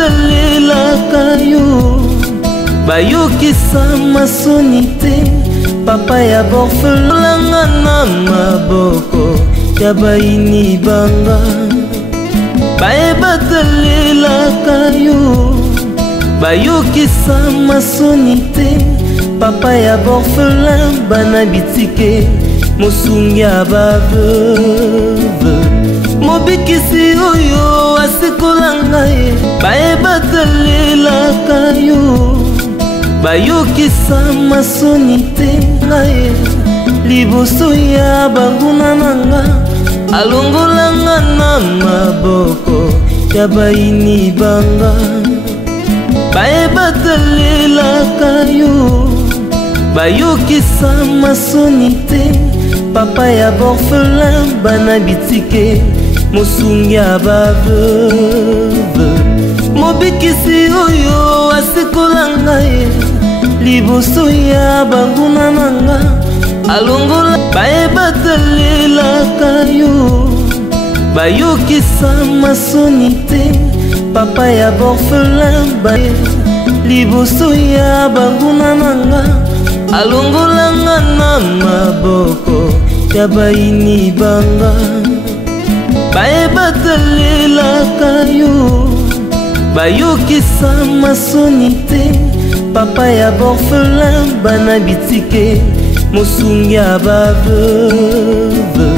batalelaka yo bayokisa masoni te papa ya borfelanga na maboko ya baini banga batalelaka yo bayokisa masoni te papa ya borfelin bana bitike mosungi ya baveuve mobikisi oyo asekolanga ye batalelaka yo bayokisa masoni te ngaye liboso ya banguna nanga alongolanga na maboko ya baini banga batalelaka yo bayokisa masoni te papa ya borfelin bana bitike mosungi ya baveuve mobikisi oyo asekolanga ye liboso ya banguna nanga alongola batalelaka yo bayokisa masoni te papa ya borfelin liboso ya banguna nanga alongolanga na maboko ya baini banga batalelaka yo bayokisa masoni te papa ya borfelin bana bitike mosungi ya baveuve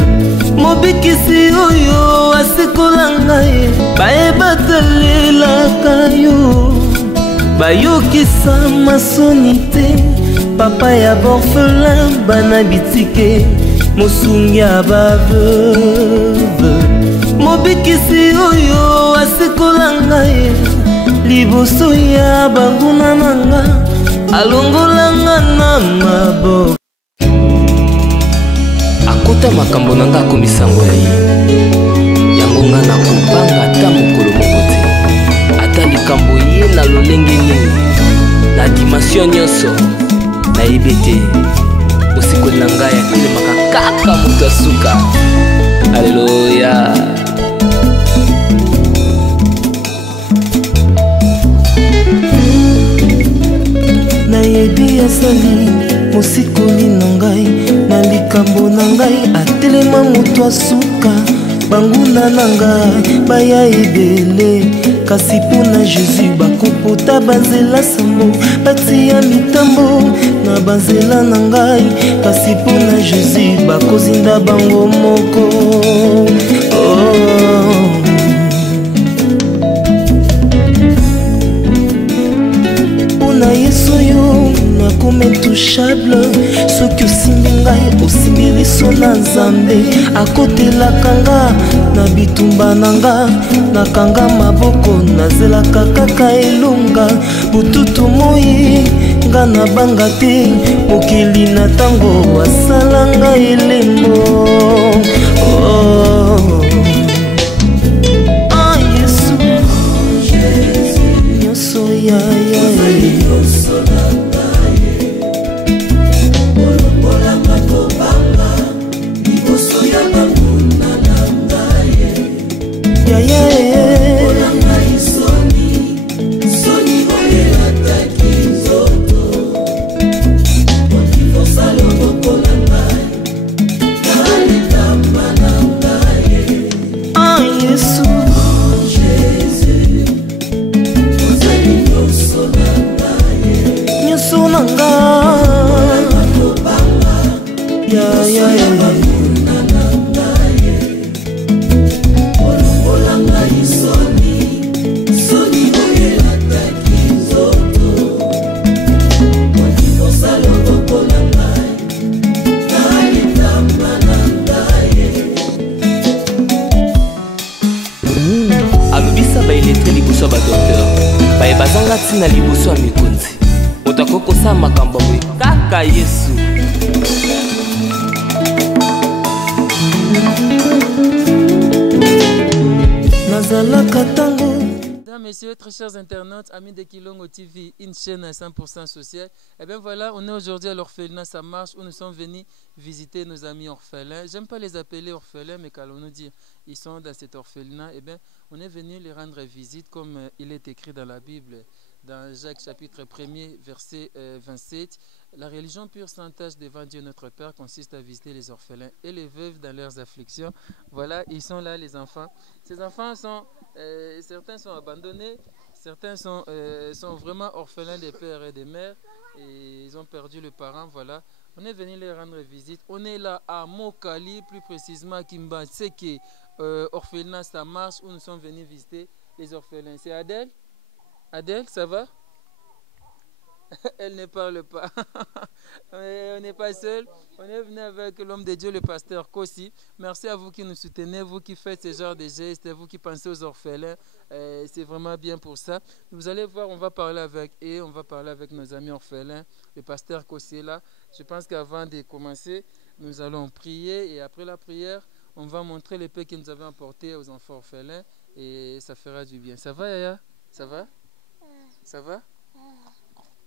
mobikisi oyo asekolanga ye batalelaka yo bayokisa masoni te papa ya borfelin bana bitike mosungi ya baveuve mobikisi oyo asekolanga ye liboso ya banguna nanga alongolanga na maboko akota makambo nanga akomisango ya ye yango nga na kobanga ata mokolo moko te ata likambo ye na lolenge nini na dimension nyonso nayebi te mosikoli na ngai atelemaka kaka moto asuka. Alleluya. Nayebi azali mosikoli na ngai na likambo na ngai atelema moto asuka banguna na ngai baya ebele kasi mpona Jésus bakopota banzela sambo batia mitambo na banzela na ngai kasi mpona Jésus bakozinda bango moko. Mpona Yesu yo nakoma intouchable soki osimbi ngai osimbi liso na Nzambe akotelaka nga na bitumba na nga nakanga maboko nazelaka kaka elonga bututu moi nga na banga te mokili na tango asala nga elembo. Yesu nyonso ya na liboso ya mikonzi moto akokosa makambo boye kaka Yesu. Nazalaka tango. Mesdames, messieurs, très chers internautes, amis de Kilongo TV, une chaîne à 100% sociale. Et bien voilà, on est aujourd'hui à l'orphelinat, ça marche, où nous sommes venus visiter nos amis orphelins. J'aime pas les appeler orphelins, mais qu'allons-nous dire, ils sont dans cet orphelinat. Et bien, On est venu les rendre visite comme il est écrit dans la Bible, dans Jacques chapitre 1er, verset 27. La religion pure sans tâche devant Dieu notre Père consiste à visiter les orphelins et les veuves dans leurs afflictions. Voilà, ils sont là les enfants. Ces enfants sont, certains sont abandonnés, certains sont vraiment orphelins des pères et des mères et ils ont perdu le parent. Voilà, on est venu les rendre visite. On est là à Mokali, plus précisément à Kimba, c'est que orphelinat ça marche où nous sommes venus visiter les orphelins. C'est Adèle? Adèle, ça va? Elle ne parle pas. On n'est pas seul. On est venu avec l'homme de Dieu, le pasteur Kossi. Merci à vous qui nous soutenez, vous qui faites ce genre de gestes, vous qui pensez aux orphelins. C'est vraiment bien pour ça. Vous allez voir, on va parler avec eux, on va parler avec nos amis orphelins. Le pasteur Kossi est là. Je pense qu'avant de commencer, nous allons prier et après la prière, on va montrer les paix que nous avons apportés aux enfants orphelins et ça fera du bien. Ça va, Yaya? Ça va? Ça va?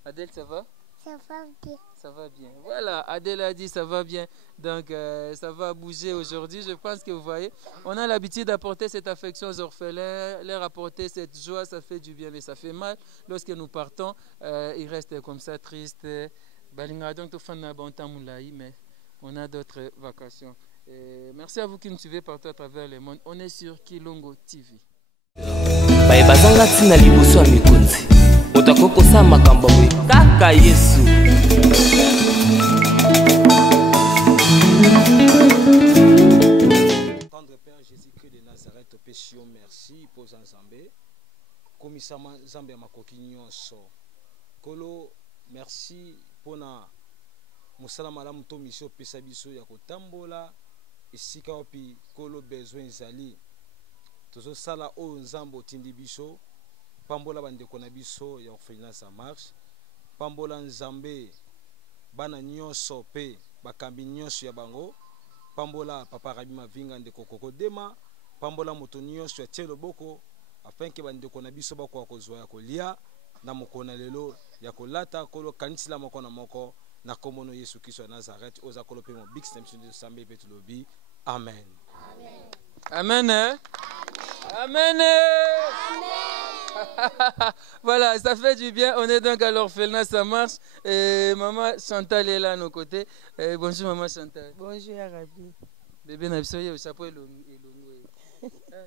Adèle, ça va? Ça va bien. Ça va bien. Voilà, Adèle a dit ça va bien. Donc, ça va bouger aujourd'hui. Je pense que vous voyez, on a l'habitude d'apporter cette affection aux orphelins, leur apporter cette joie, ça fait du bien, mais ça fait mal. Lorsque nous partons, ils restent comme ça, tristes. Donc, mais on a d'autres vacations. Merci à vous qui nous suivez partout à travers le monde. On est sur Kilongo TV. Bazanga tina liboso ya mikonzi motakoko sa makambo we kaka Yesu. Tendre Père Jésus-Christ de Nazareth, péchions merci pour Nzambe komisama Nzambe ya makoki nyonso kolo. Merci pona musala malamu to mission pesa biso ya kotambola esika opi kolo besoin ezali tozo sala o Nzambe otindi biso pambola bandeko na biso ya orphelinat ça marche pambola Nzambe bana nyonso pe bakambi nyonso ya bango pambola papa Rabi Mavinga ndeko koko dema pambola moto nyonso ya tielo boko afin que bandeko na biso bako kozwa ya kolia na mokona lelo ya kolata kolo kanisila moko na moko na komono Yesu Kristo ya Nazareth oza kolo pe mo big stem de sambe pe tulobi amen. Amen. Amen. Amen. Voilà, ça fait du bien. On est donc à l'orphelinat, ça marche. Et maman Chantal est là à nos côtés. Bonjour maman Chantal. Bonjour Arabi. Bébé Nabsoye au chapeau et l'ongo.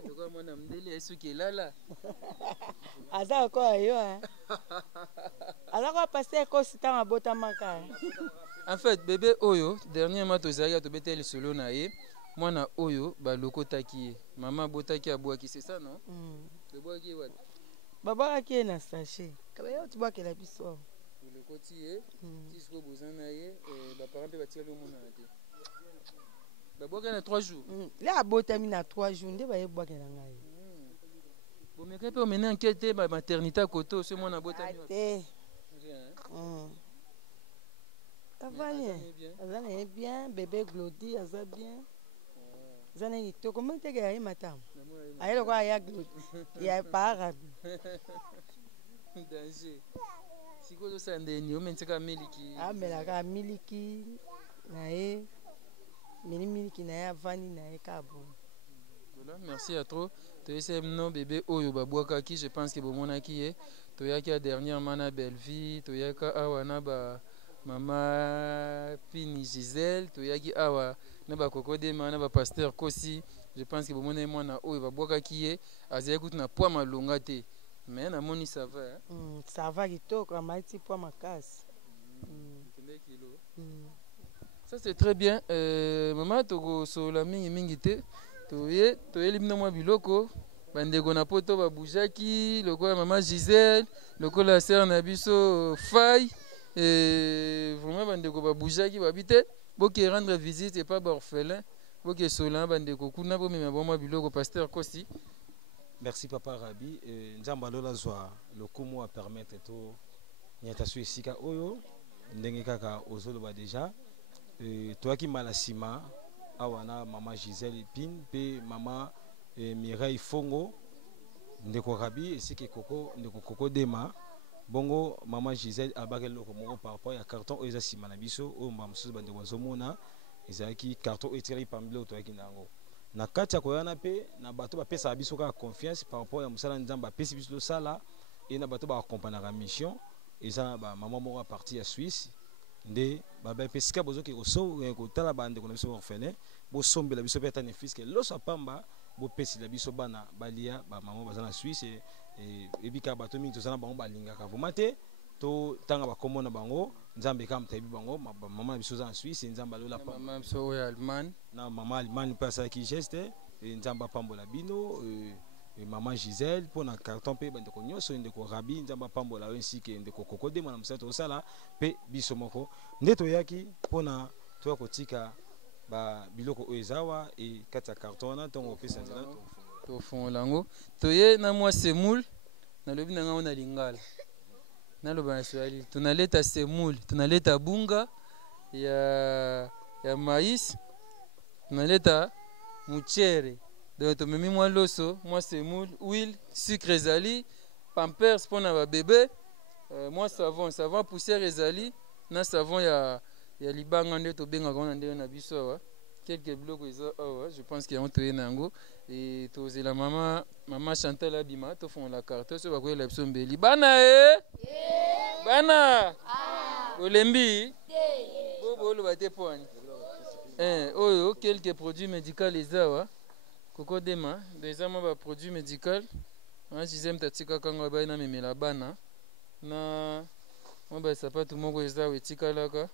Le quoi mon âme délire est ce qui est là. Aza quoi yo hein? Alors on va passer quoi si t'as un beau tamaka. En fait, bébé Oyo, dernièrement tu as tu bêté le solo naïe. Moi na Oyo, ba loko taki. Maman botaki a boaki, c'est ça non? Le boaki what? Baba qui est na sachet. Kabayo tu bois que la biso. Le côté si je besoin naïe ba parents peut bâtir le monde na té. Ba boaki na 3 jours. Là botami na 3 jours, ndé ba boaki na ngai. Bon mais quand on mener enquête ba maternité à côté, ce mon na botami. Azana est bien, bébé Glody, Aza bien. Azana est tout comment tu gagnes matam. Aïe le quoi ya Glody, ya pas Arabi. Danger. Si quoi de ça ndé ni o menteka miliki. Ah mais la miliki nae miliki nae vani nae kabo. Voilà, merci à trop. Tu es non bébé Oyo babwaka qui je pense que bomona qui est. Tu y a qui a dernièrement na belle vie, tu y a ka awana ba Maman Pini Gisèle, tu y awa na ba kokode na ba pasteur Kossi. Je pense que bon moi na o va boka qui est azia écoute na poids malonga te. Mais na moni ça va hein. Ça va kitoko a maiti poids ma casse. Ça c'est très bien. Maman toko so la mingi te. To ye limna moi biloko. Bandeko na poto ba boujaki, loko maman Gisèle, loko la sœur na biso Faye. Et vraiment bandeko ba boujaki ba bité boki rendre visite et pas orphelin boki solan bandeko kuna bo mema bon moi biloko pasteur Kossi. Merci papa Rabi nzamba lola zwa lokumu a permettre to nyata su esika oyo ndenge kaka ozoloba déjà to aki malasima awana maman Gisèle Pin pe maman Mireille Fongo ndeko Rabi esike koko ndeko koko dema bongo maman Gisèle abaki loko moko par rapport ya carton oyo eza sima na biso oyo mba mosusu bandeko bazomona ezalaki carton oyo etikali pambile oyo toyaki nango na kati ya koyana pe na bato bapesa biso ka confiance par rapport ya musala nzamba pesi biso sala et na bato ba accompagner la mission eza ba maman moko parti ya Suisse nde baba pesika bozoki ko tala bande ko na biso orphelin bo sombela biso pe tane fils ke loso pamba bo pesi la biso bana balia ba maman bazana Suisse et bika bato mingi tozana bango balingaka vomate to tanga bakomona bango nzambe kam tayibi bango maman biso za en Suisse nzamba lola pa maman biso oyo Allemagne na maman Allemagne pasa ki geste nzamba pambola bino maman Gisèle pour na carton pe bande ko nyoso ndeko rabi nzamba pambola ainsi que ndeko kokode mwana musato osala pe biso moko ndeto yaki pona to kotika ba biloko oezawa et kati ya carton na tongo pesa nzela to fond lango toye na mwa semoule na lobi na ngao na lingala na loba na swahili tunaleta semoule tunaleta bunga ya maïs tunaleta muchere donc tomemi mwa loso mwa semoule huile sucre ezali pampers mpona babebe mwa savon poussière ezali na savon ya libanga nde tobengaka wana nde na biso awa quelques biloko eza awa je pense que yango toye na yango et tozela mama Chantal abima tofona la carte so bakoyela biso mbeli bana bana olembi bobo oloba te pwani oyo quelques produits médicaux eza awa koko dema déjà mwa baproduit médical wana giseme tatikaka ngo bai namemela bana na mwa basapatu moko eza awa etikalaka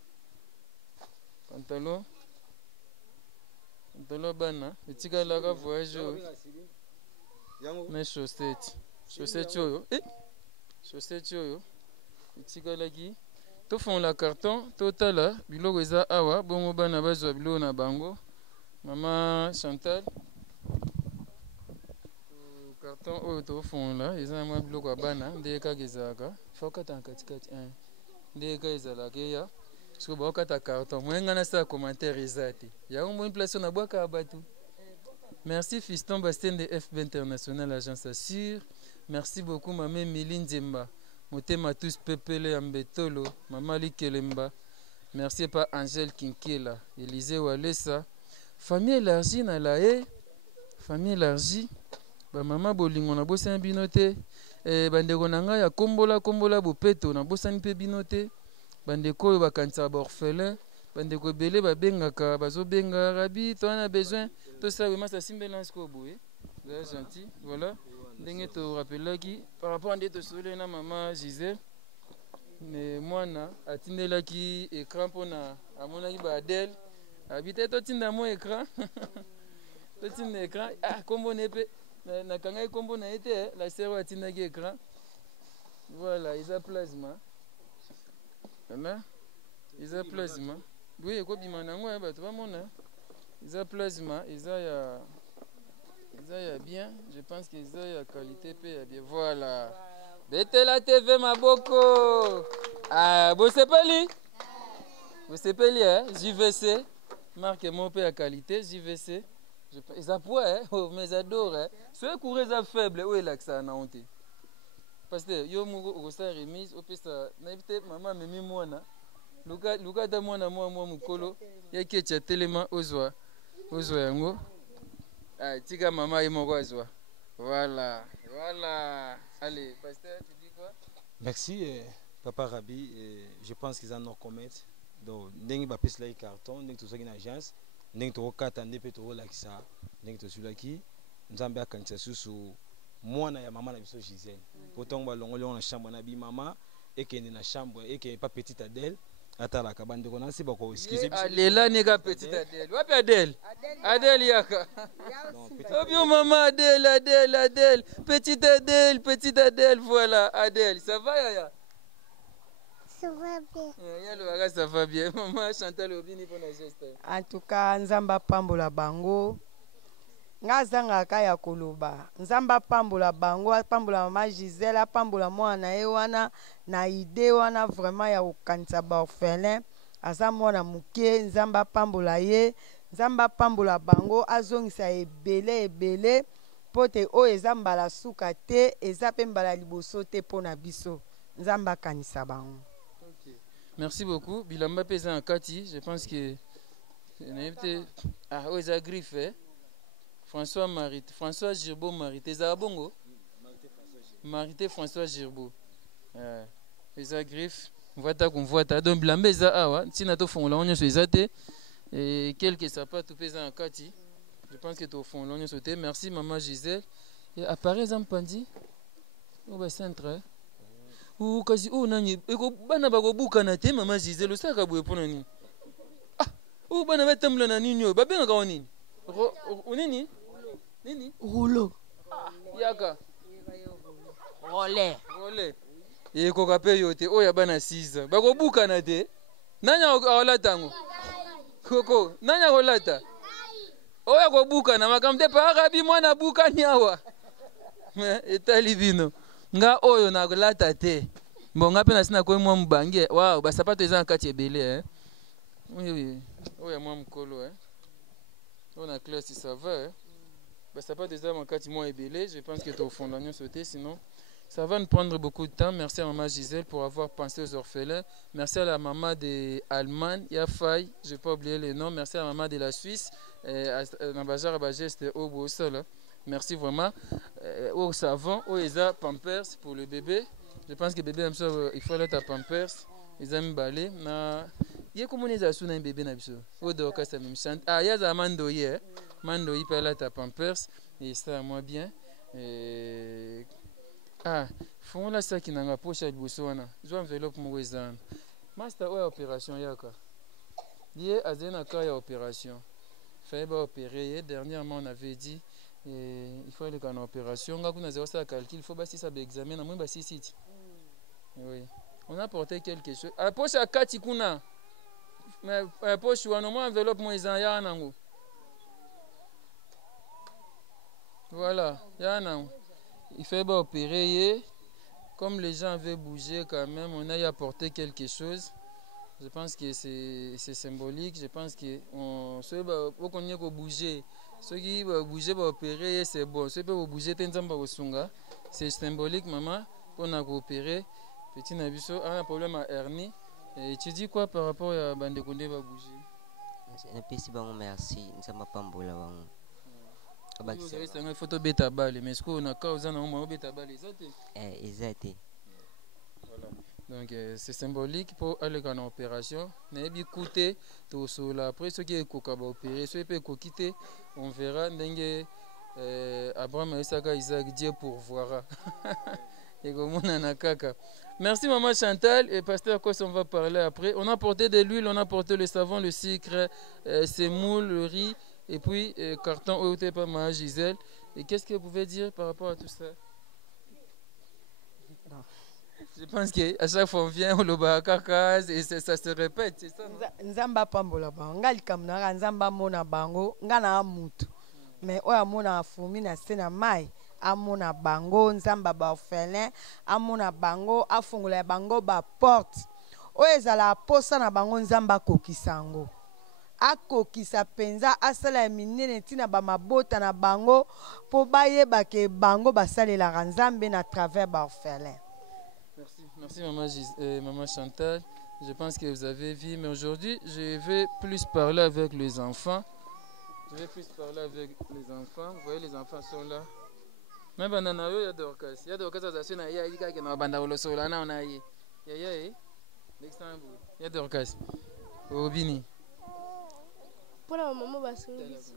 pantalon bana etikalaka voyage oyo na chaussette oyo etikalaki tofongola carton totala biloko eza awa bongo bana bazwa biloko na bango mama Chantal carton oyo tofongola eza na mwa biloko ya bana nde kaka ezalaka fakata na katikati nde kaka ezalaka eya soki baokata carton moyenga nasala commentaire eza te yango moni place na bwaka bato. Merci Fiston Bastien de FB International Agence Assure. Merci beaucoup maman Emily Nzemba motema tous pepele ambetolo mama Likelemba. Merci pas Angèle Kinkela Élisée Walesa famille élargie na lae famille élargie ba mama bolingo na bosana binote bandeko na ngai ya kombola bopeto na bosani pe binote bandeko oyo bakanisa ba orphelin bandeko belé babengaka bazobenga rabi to na besoin tout ça vraiment ça simbalance ko boye c'est gentil voilà ndenge to rappelaki par rapport à ndeto solo na mama Gisèle mais mwana atindelaki écran pona amonaki ba Adèle habité to tinda mo écran to tinda écran kombo nepe na kanga kombo na été la sœur atindaki écran voilà ils a plasma voilà ils a plasma oui ekobima nango ya bato bamona eza plasma eza ya bien je pense que eza ya qualité pe ya bien voilà betela TV maboko bosepeli JVC marque mo pe ya qualité JVC eza poids mais j'adore ceux courent eza faible o elakisa na honte parce que yo moko okosa remise opesa na éviter maman memi mwana luka ta mwana mwa mukolo yaki etia telema ozwa yango tika mama ye moko azwa voilà allez pasteur tu dis quoi? Merci papa Rabi je pense qu'ils en ont commettre donc ndenge bapesi la carton ndenge tozaki na agence ndenge tokokata nde pe tokolakisa ndenge tosulaki nzambe akanisa susu mwana ya mama na biso Gisèle pourtant balongoli na chambre na bi mama ekende na chambre ekende pas petite Adèle atalaka bandeko na si bako excuse biso lela neka petite Adèle wapi Adèle yaka obio mama Adèle petite Adèle voilà Adèle ça va yaya ça va bien ça va bien maman Chantal obini pour la geste en tout cas nzamba pambola bango nga zangaka ya koloba nzamba pambola bango pambola mama Gisèle pambola mwana ye wana na idée wana vraiment ya kokanisa ba orphelin aza mwana muke nzamba pambola ye nzamba pambola bango azongisa ebele pote o eza mbala suka te eza pe mbala liboso te pona biso nzamba kanisa bango. OK. Merci beaucoup bilamba pesa en kati je pense que eza griffe François Girbeau Marité Zabongo. Marité François Girbeau. Les agrifs. Voilà qu'on voit. Donc blambe za awa. Si nato fond la on se et quelques sapatos tout pesant en kati. Je pense que tu au fond l'on sauté. Merci maman Gisèle. Et apparaît Zampandi. Au bas centre. Ou kasi o nani eko bana ba ko buka na te maman Gisèle o saka boye pona ni. Ah, o bana ba tambla na nini o ba benga ka nini? Nini? Nini? Rouleau. Yaka. Relais. Relais. Eko ka pe yote o ya bana 6. Ba ko buka na te. Nanya olata ngo. Koko, nanya olata. O ya ko buka na makamte pa arabi mwana buka nyawa. Etali bino. Nga oyo na kolata te. Bon nga pe na sina ko mwa mbange. Wow, ba sapato eza na kati ebele Oui. Oya mwa mkolo On a classe ça va Ba sapato eza na kati mwa ebele, je pense que tu au fond l'agneau sauté sinon ça va nous prendre beaucoup de temps. Merci à maman Gisèle pour avoir pensé aux orphelins. Merci à la maman de Allemagne, Yafai, je vais pas oublier les noms. Merci à la maman de la Suisse, Nabajar Abageste au sol. Merci vraiment. Au savon, au Eza Pampers pour le bébé. Je pense que le bébé aime ça, il faut aller à Pampers. Ils aiment balai. Il y a comment ils assument un bébé na biso. Au doka ça même chante. Ah, il y a un mandoye. Mandoye peut aller à Pampers et ça moi bien. Ah, font la ça qui n'a pas poche à Boussoana. Je enveloppe mon voisin. Master ouais opération yaka. Lié à Zena Kaya opération. Fait opérer. Dernièrement on avait dit il faut aller en opération. On a qu'on a zéro ça calcul. Il faut basi ça examen. On a basi site. Oui. On a porté quelque chose. À poche à Katikuna. Mais à poche ou à normal enveloppe mon voisin yanango. Voilà. Yanango. Il fait opérer. Comme les gens avaient bougé quand même, on a y apporté quelque chose. Je pense que c'est symbolique. Je pense que ceux qui ont bougé, ceux qui vont bouger, vont opérer, c'est bon. Ceux qui vont bouger, c'est symbolique, maman, pour nous opérer. Petit Nabiso a un problème à hernie. Et tu dis quoi par rapport à Bandekonde va bouger? Merci. Nous sommes pas en vous avez une photo bêta balle, mais est-ce qu'on a cause un bêta balle? Exact. Voilà. Donc c'est symbolique pour aller en opération. Mais bien écoutez, tout cela. Après ce qui est opéré, ce qui est quitté, on verra. Abraham Isaac Isaac Dieu pourvoira. Et comme on a caca. Merci maman Chantal et pasteur Kos, on va parler après. On a porté de l'huile, on a porté le savon, le sucre, semoule, le riz. Et puis, carton OT par ma Gisèle. Et qu'est-ce que vous pouvez dire par rapport à tout ça? Non. Je pense qu'à chaque fois on vient, on le bat à et ça se répète, c'est ça? Nzamba pambola bango, ngali kamna nzamba mona bango, ngana amutu. Mais oya mona afumi na sena mai, amona bango, nzamba ba orphelin, amona bango, afungola bango ba porte. Oya ezala posa na bango nzamba kokisango. Akokisa penza asala minene tina ba mabota na bango po bayeba ke bango basalela nzambe na travers ba orphelin. Merci maman Chantal. Je pense que vous avez vu, mais aujourd'hui je vais plus parler avec les enfants. Vous voyez, les enfants sont là. Même banana yo ya Dorcas. Ya Dorcas azasuna ya yika ke na banda olosola na ona yi. Ya Luxembourg. Ya Dorcas. Obini. Pour la maman basungisi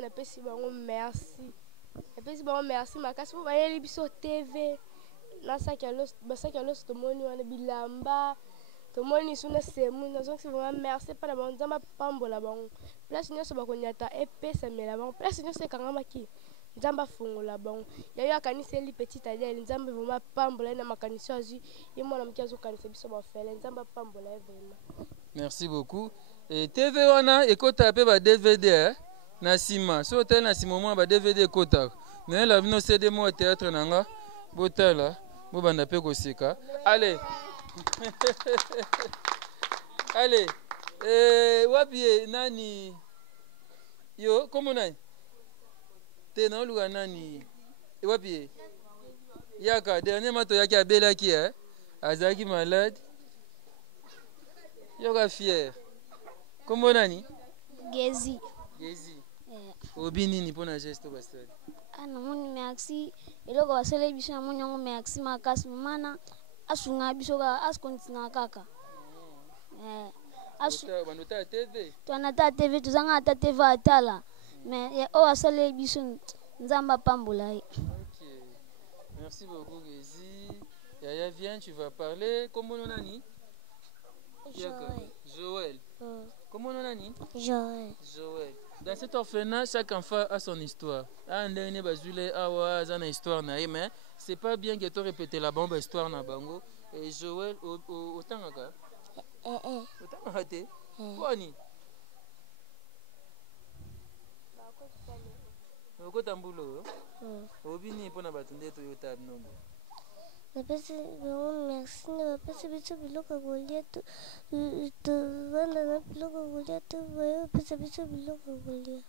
na pesi bango merci. Na pesi bango merci makasi po bayeli biso TV. Na saki alos tomoni wana bilamba. Tomoni suna semu na zonki vraiment merci pa na bango nzamba pambola bango. Place nyonso bakonyata epesa mela bango. Place nyonso ekangama ki. Nzamba fungola bango. Yayo akaniseli petit adele nzamba vraiment pambola na makanisi azu. Ye mwana mki azokanisa biso ba fele nzamba pambola vraiment. Merci beaucoup. Et TV wana ekota pe ba DVD na sima. So tel na sima mo ba DVD ekota. Na la vino CD mo théâtre nanga. Botala, bo banda pe ko sika. Allez. Allez. Wapi nani? Yo, comment nani? Te na luga nani? Wapi? Yaka, dernier mato yaki abela ki Azaki malade. Yoga fier. Comment nani? Gezi. Obini ni pona gesto basali. Ah namoni merci. Eloko basala biso namoni yango merci makasi mana asunga biso ka askontina kaka. Banota TV. Twana ta TV tuzanga ta TV atala. Mais o basala biso nzamba pambola. OK. Merci beaucoup Gézi. Yaya viens, tu vas parler. Comment on a ni? Joël. Comment on a ni? Joël. Dans cet orphelinat, chaque enfant a son histoire. Mais c'est pas bien que tu répètes la bombe histoire na bango. Et Joël, autant que autant raté. Kwani? Oko tambulo. Obini pona batunde Toyota abnombo. Merci, merci biso biloko kolia tu vanda na biloko kolia tu pesa biso biloko kolia.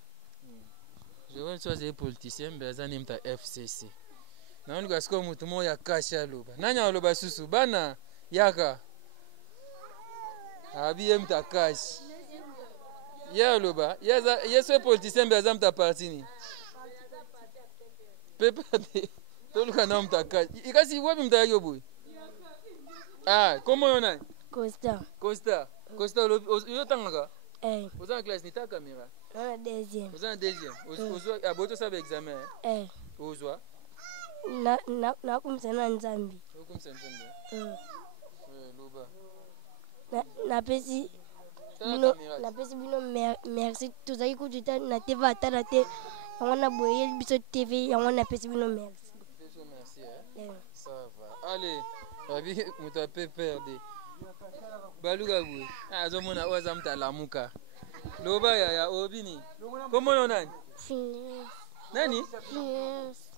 Joël soit politicien bezani mta FCC. Na ndo gasko mutu moya kasha loba. Nanya aloba susu bana yaka. Abi mta kash. Ya loba, yeso politicien bezani mta parti ni. Pepe toluka na mta kash. Ikasi wapi mta yobo? Ah, comment on a? Costa. Yo tangaka? Vous en classe ni ta caméra? Deuxième. Vous en deuxième. Vous aboto ça examen. Ozwa. Na kumsana nzambi. Kumsana nzambi. Loba. Na pesi bino merci tozaki kujuta na TV atala te. Yango boye biso TV yango na pesi bino merci. Merci ça va. Allez, abi mutape perde. Baluga bwe. Azomona oza mtalamuka. Loba ya obini. Comment on a? Finesse. Nani? Finesse.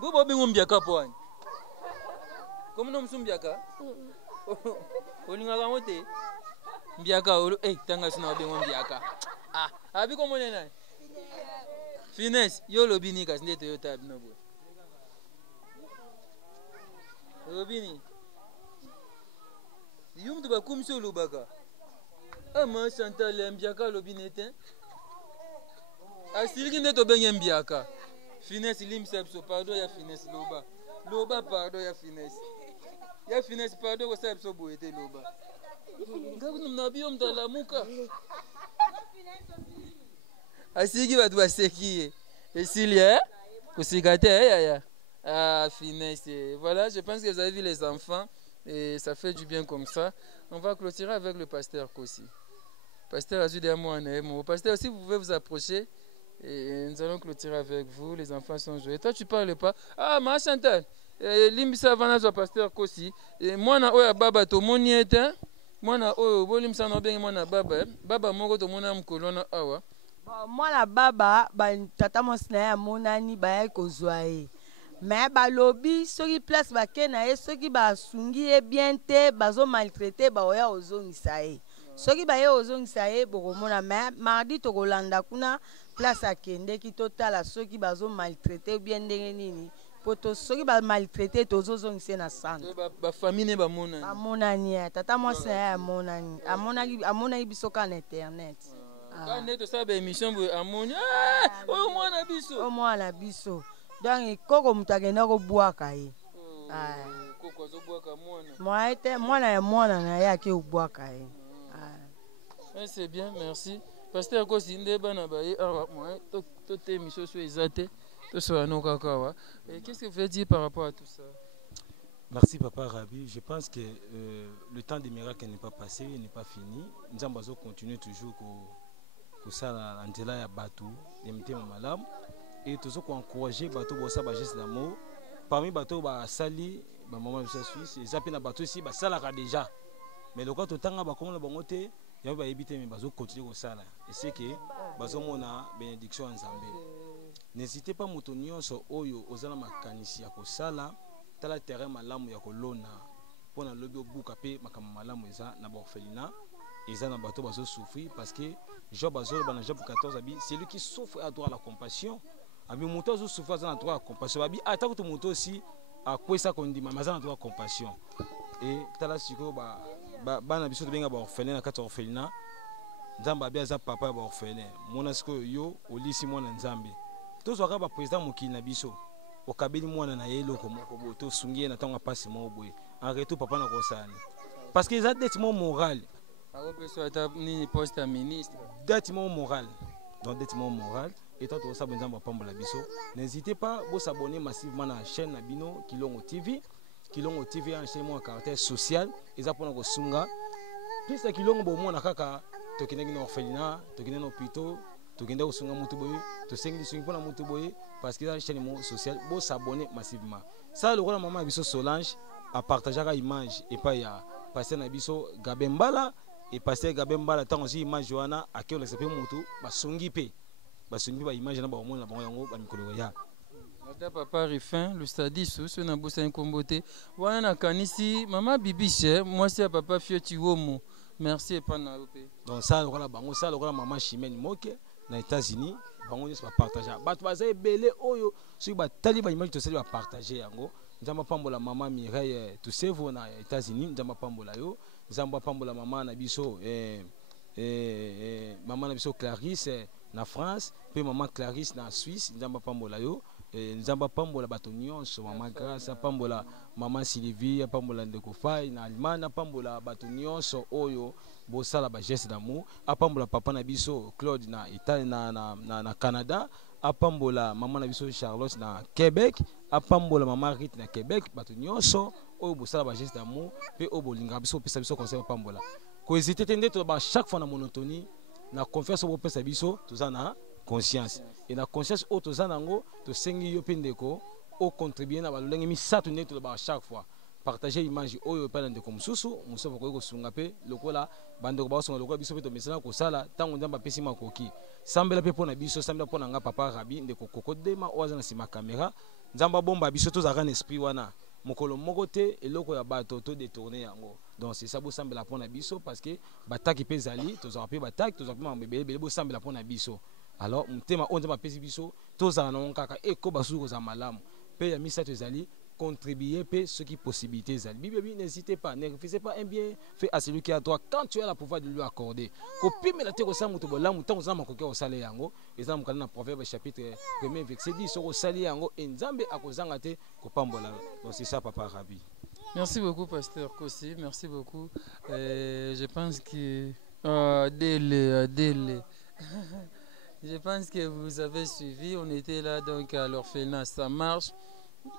Bubo bingu mbiaka pwani. Comment on msumbiaka? Olinga kamote. Mbiaka olo tanga sina bingu mbiaka. Ah, abi comment on a? Finesse, yo lobini kasi nde Toyota abinobo. Lobini. Yum tu ba kumso lobaka. Ama Chantal mbiaka lobini te. Asiriki nde to benye mbiaka. Finesse limsepso pardon ya finesse loba. Loba pardon ya finesse. Ya finesse pardon ko sepso boete loba. Ngaku mnabiyo mtalamuka. Asiki batu baseki esilia kusikate ya finesse. Voilà, je pense que vous avez vu les enfants et ça fait du bien comme ça. On va clôturer avec le pasteur Kossi. Pasteur Azudiamo Anaemo. Pasteur, si vous pouvez vous approcher et nous allons clôturer avec vous. Les enfants sont joués. Toi tu parles pas. Ah ma Chantal. Limbisa vana zo pasteur Kossi. Moi na oya baba to moniete. Moi na oyo bolimsa na bengi moi na baba. Baba moko to mona mkolona awa. Mwana baba tata mwasi na ye amonani bayaki kozwa ye me balobi soki place bake na ye soki basungi ye bien te bazomaltraite baoya ozongisa ye soki baye ozongisa ye bokomona me mardi tokolanda kuna place akendeki totala soki bazomaltraite bien ndenge nini poto soki bamaltraite tozozongisa ye na centre bafamille bamonani tata mwasi na ye amonaki biso ka na internet. Quand on a une émission, on a mwana biso. Donc, koko mutagenda ko bwaka ye. Koko zo bwaka mwana na yake ubwaka ye. C'est bien, merci. Pasteur Kossi ndeba na baye awa moi to te émission so ezate to so anoka kawa. Et qu'est-ce que vous voulez dire par rapport à tout ça? Merci Papa Rabi. Je pense que le temps des miracles n'est pas passé, n'est pas fini. Nous allons continuer toujours ça la nzela ya bato ya mitema malamu et toujours encourager bato bosa ba geste d'amour parmi bato ba sali ba maman de Suisse et zapi na bato ici ba sala ka déjà mais le quand tanga ba comme la bangote ya ba éviter mais bazo continuer ko sala et c'est que bazo mona bénédiction nzambe. N'hésitez pas moto nyonso oyo ozala makanisi ya ko sala tala terrain malamu ya kolona pona lobi obuka pe makama malamu eza na ba orphelinat eza na bato bazo souffrir parce que Job azol bana Job 14 abi c'est lui qui souffre à droit la compassion abi moto azo souffrir à droit la compassion abi ata ko moto aussi a kwesa kondima mazana droit la compassion et tala siko bana biso benga ba orphelin na kata orphelinat nzambe abiaza papa ba orphelin mona siko yo olisi mwana nzambe tozwaka ba président mokili na biso okabeli mwana na ye eloko moko boye tosungi ye na ntango apasi moko boye en retour papa na kosala parce que eza dette moko morale dette moko morale donc dette moko morale et tant que nzambe apambola biso n'hésitez pas vous s'abonner massivement na chaîne na bino Kilongo TV en chaîne mo caractère social eza pona kosunga plus ya Kilongo bo mona kaka tokende na orphelinat tokende na hôpital tokende kosunga mutu boye tosengi sungi pona mutu boye parce que eza chaîne mo social bo s'abonner massivement ça le rôle maman biso Solange a partagé la image et pas ya passer na biso Gabembala et passer Gabembala tant aussi image Johanna a que le sapé mutu basungi pe basungi ba image na ba omona na bango yango ba mikolo ya papa Rifin le stadiso so na bosa nkombote wana na kanisi mama bibiche moi c'est papa Fioti Womo merci et pas na opé donc ça le rôle bango ça le rôle maman Chimène Moke na États-Unis bango nyos ba partager bato bazay belé oyo so ba tali ba image to seli ba partager yango nzamba pambola mama Mireille to save na États-Unis nzamba pambola yo nzamba pambola mama na biso maman na biso Clarisse na France pe maman Clarisse na Suisse nzamba pambola yo nzamba pambola bato nyonso maman Grâce pambola maman Sylvie pambola ndeko Fai na Allemagne pambola bato nyonso oyo bosala ba geste d'amour apambola papa na biso Claude na Italie na Canada apambola maman na biso Charlotte na Québec apambola maman Rite na Québec bato nyonso oyo bosala ba geste d'amour pe oyo bolinga biso pesa biso conseil apambola ko hésiter tende to ba chaque fois na monotonie na confiance au pesa biso tozana conscience et na conscience au tozanango to sengi yo pendeko au contribuer na balolenge misato ne to ba chaque fois partager image oyo pala ndeko mususu musofa ko sunga pe lokola bandeko ba sunga lokola biso pe to mesana ko sala tango ndamba pesi makoki sambela pe pona biso sambela pona nga papa Rabi ndeko kokodema oza na sima caméra nzamba bomba biso to zaka na esprit wana mokolo moko te eloko ya bato to détourner yango donc c'est ça bo sambela pona biso parce que bataki pe zali to zaka pe bataki to zaka pe mabebele bo sambela pona biso alors mutema onza mapesi biso to zaka na kaka eko basu ko za malamu pe ya misato ezali contribuer pe ce qui possibilité ezali bibi n'hésitez pas ne refusez pas un bien fait à celui qui est à toi quand tu as la pouvoir de lui accorder kopime la te ko sa muto bola mutango za makoki ko sala yango eza mukana na proverbe chapitre 1 verset 10 so ko sali yango nzambe akozanga te ko pambola donc c'est ça papa Rabi. Merci beaucoup pasteur Kossi, merci beaucoup. Je pense que délai. Je pense que vous avez suivi, on était là donc à l'orphelinat, ça marche.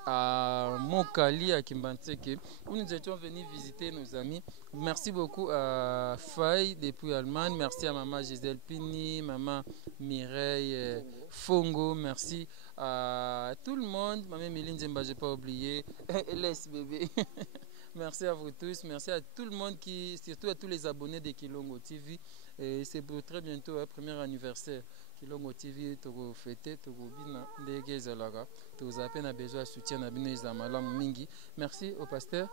À Mokali, à Kimbanteke, où nous étions venus visiter nos amis. Merci beaucoup à Faye depuis Allemagne. Merci à maman Gisèle Pini, maman Mireille Fongo. Merci à tout le monde. Maman Méline Zemba, je n'ai pas oublié. Laisse bébé. Merci à vous tous. Merci à tout le monde, surtout à tous les abonnés de Kilongo TV. Et c'est pour très bientôt, premier anniversaire. Kilongo TV toko fêter toko bina ndege zalaga tous appels na besoin soutien na bino izamala mingi. Merci au pasteur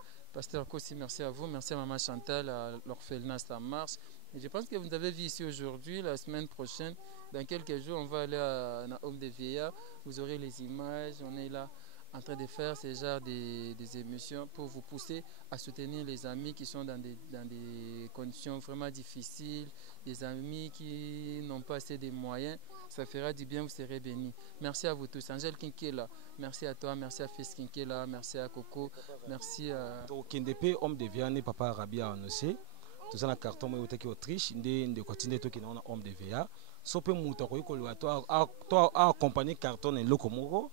Kossi, merci à vous, merci à maman Chantal à l'orphelinat ça marche. Et je pense que vous nous avez vu ici aujourd'hui, la semaine prochaine dans quelques jours on va aller à Homme des Vieillards, vous aurez les images, on est là en train de faire ce genre des émissions pour vous pousser à soutenir les amis qui sont dans des conditions vraiment difficiles, des amis qui n'ont pas assez de moyens. Ça fera du bien, vous serez bénis. Merci à vous tous. Angèle Kinkela, merci à toi, merci à Fils Kinkela, merci à Coco, merci à... Kindepe, Homme de Vianney, papa Rabia en Océ, tout ça dans le carton, moi, je suis Autriche, je continue tout qui est Homme de Vianney. So pe muta ko yiko toi accompagner carton et lokomoro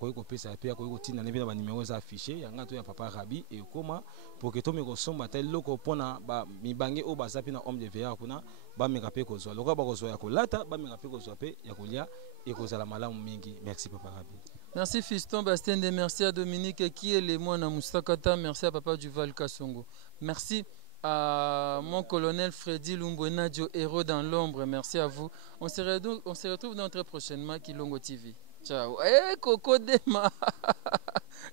ko yiko pesa pe ko yiko tina ne bina ba numéro za affiché yanga to ya papa Rabi et koma pour que to me ko somba tel loko pona ba mi bangi o ba zapi na Homme de Veillard kuna ba me rapé ko zo loko ba ko zo ya ko lata ba me rapé ko zo pe ya ko lia et ko zala malamu mingi. Merci papa Rabi. Merci Fiston Bastende, merci à Dominique qui est le moi na Moustakata, merci à papa Duval Kasongo. Merci à mon colonel Freddy Lumbwenadio, héros dans l'ombre. Merci à vous. On se retrouve dans très prochainement Kilongo TV. Ciao. Hey, Coco Dema.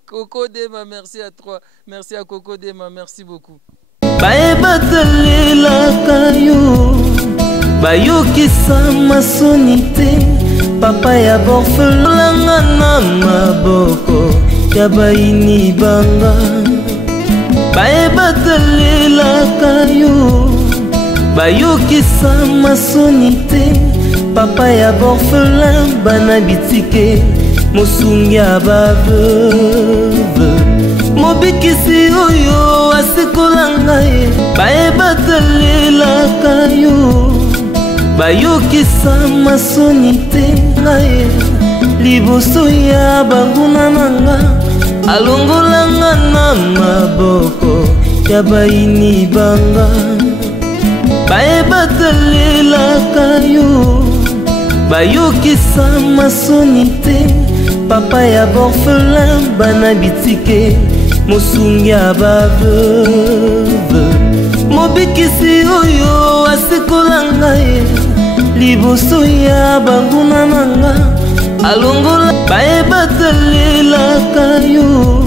Coco Dema, merci à toi. Merci à Coco Dema, merci beaucoup. Bayokisa masonite papa ya borfelanga na maboko ya baini banga baebatelelaka yo bayokisa masoni te papa ya borphelin bana bitike mosungi ya baveuve mobikisi oyo asikola ngai bayebatelelaka yo bayokisa masoni te ngai liboso ya banguna nanga alongolanga na maboko ya baini banga bayebatelelaka yo bayokisa masoni te papa ya borphelin bana bitike mosungi ya baveuve mobikisi oyo asikola ngai liboso ya banguna nanga alongola bayebatelelaka yo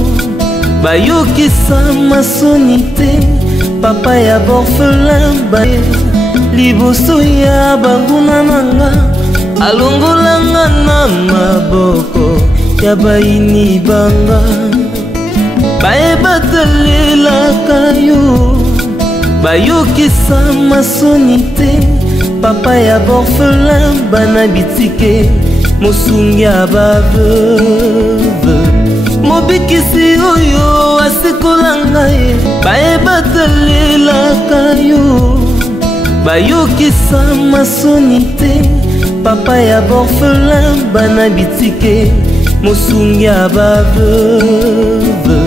bayokisa masoni te papa ya borphelin baye liboso ya banguna nanga alongolanga na maboko ya baini banga bayebatelelaka yo bayokisa masoni te papa ya borphelin bana bitike mosungi ya baveuve mobikisi oyo asikola ngai bayebatelelaka yo bayokisa masoni te papa ya borphelin bana bitike mosungi ya baveuve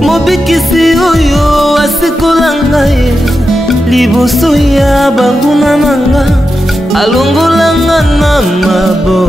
mobikisi oyo asikola ngai liboso ya banguna nanga alongolanga na maboko